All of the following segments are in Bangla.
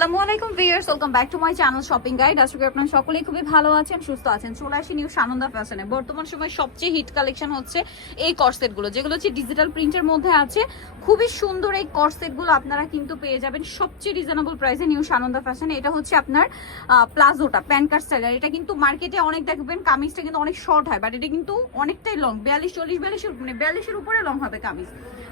আসসালামু আলাইকুম viewers, welcome back to my channel shopping guide. আশা করি আপনারা সকলেই খুবই ভালো আছেন, সুস্থ আছেন। চলে আসি নিউ সানন্দা ফ্যাশনে। বর্তমান সময় সবচেয়ে হিট কালেকশন হচ্ছে এই কর্সেট গুলো, যেগুলো হচ্ছে ডিজিটাল প্রিন্টের মধ্যে আছে। খুবই সুন্দর এই কর্সেট গুলো আপনারা কিন্তু পেয়ে যাবেন সবচেয়ে রিজনেবল প্রাইসে নিউ সানন্দা ফ্যাশনে। এটা হচ্ছে আপনার প্লাজোটা প্যান্টকাট স্টাইলের। এটা কিন্তু মার্কেটে অনেক দেখবেন কামিজটা কিন্তু অনেক শর্ট হয়, বাট এটা কিন্তু অনেকটাই লং, 42-40 মানে 42-এর উপরে লং হবে কামিজ।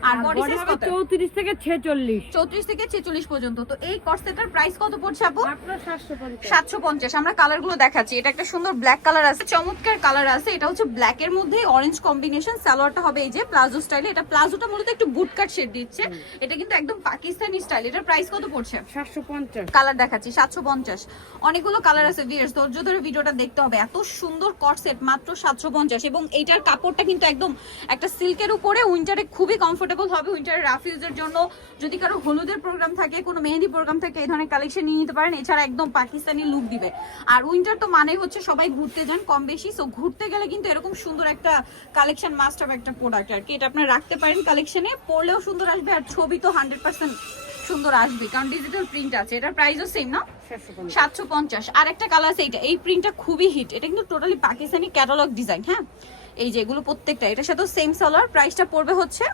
আর বডি সাইজ কত? 34 থেকে 46। 34 থেকে 46 পর্যন্ত। তো এই কর্সেটের প্রাইস কত পড়ছে আপু? মাত্র 750। 750। আমরা কালার গুলো দেখাচ্ছি। এটা একটা সুন্দর ব্ল্যাক কালার আছে, চমৎকার কালার আছে। এটা হচ্ছে ব্ল্যাক এর মধ্যে অরেঞ্জ কম্বিনেশন। সালোয়ারটা হবে এই যে প্লাজো স্টাইলে। এটা প্লাজোটা মূলত একটু বুট কাট শেড দিচ্ছে। এটা কিন্তু একদম পাকিস্তানি স্টাইল। এটার প্রাইস কত পড়ছে? 750। কালার দেখাচ্ছি 750। অনেকগুলো কালার আছে ভিউয়ার্স, ধৈর্য ধরে ভিডিওটা দেখতে হবে। এত সুন্দর কর্সেট মাত্র 750। এবং এইটার কাপড়টা কিন্তু একদম একটা সিল্কের উপরে, উইন্টারে খুবই কমফোর্টেবল হবে। উইন্টারে রাফ ইউজের জন্য, যদি কারো হলুদের প্রোগ্রাম থাকে, কোনো মেহেদি প্রোগ্রাম থাকে, এই ধরনের কালেকশন নিয়ে নিতে পারেন। এছাড়া একদম পাকিস্তানি লুক দিবে। আর উইন্টার তো মানেই হচ্ছে সবাই ঘুরতে যান কম বেশি, সো ঘুরতে গেলে কিন্তু এরকম সুন্দর একটা কালেকশন মাস্ট হবে, একটা প্রোডাক্ট আর কি। এটা আপনারা রাখতে পারেন কালেকশনে, পরলেও সুন্দর আসবে আর ছবি তো 100% সুন্দর আসবে, কারণ ডিজিটাল প্রিন্ট আছে। এটার প্রাইসও সেম না, 750। আর একটা কালার আছে এইটা, এই প্রিন্টটা খুবই হিট। এটা কিন্তু টোটালি পাকিস্তানি ক্যাটালগ ডিজাইন। হ্যাঁ, এই যে এগুলো প্রত্যেকটা এটার সাথে সেম সালোয়ার। প্রাইসটা পড়বে হচ্ছে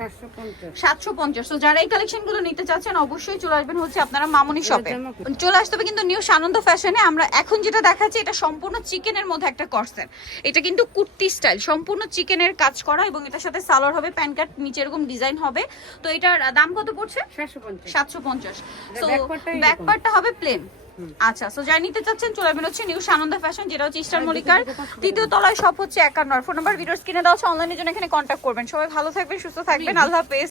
750। তো যারা এই কালেকশন গুলো নিতে চাচ্ছেন অবশ্যই চলে আসবেন হচ্ছে আপনারা মামুনি শপে। চলে আসতে হবে কিন্তু নিউ সানন্দা ফ্যাশনে। আমরা এখন যেটা দেখাচ্ছি এটা সম্পূর্ণ চিকেনের মধ্যে একটা কর্সেট। এটা কিন্তু কুর্তি স্টাইল, সম্পূর্ণ চিকেনের কাজ করা, এবং এটার সাথে সালোয়ার হবে, প্যান্ট কাট নিচে এরকম ডিজাইন হবে। তো এটার দাম কত পড়ছে? 750। তো ব্যাক পার্টটা হবে প্লেন। আচ্ছা, সো যাই নিতে চাচ্ছেন চলে আসবেন হচ্ছে নিউ সানন্দা ফ্যাশন, যেটা হচ্ছে ইস্টার মল্লিকার 3য় তলায়। সব হচ্ছে 51। ফোন নাম্বার ভিডিওর স্ক্রিনে দেওয়া আছে, অনলাইনের জন্য এখানে কন্ট্যাক্ট করবেন। সবাই ভালো থাকবেন, সুস্থ থাকবেন, আল্লাহ হাফেজ।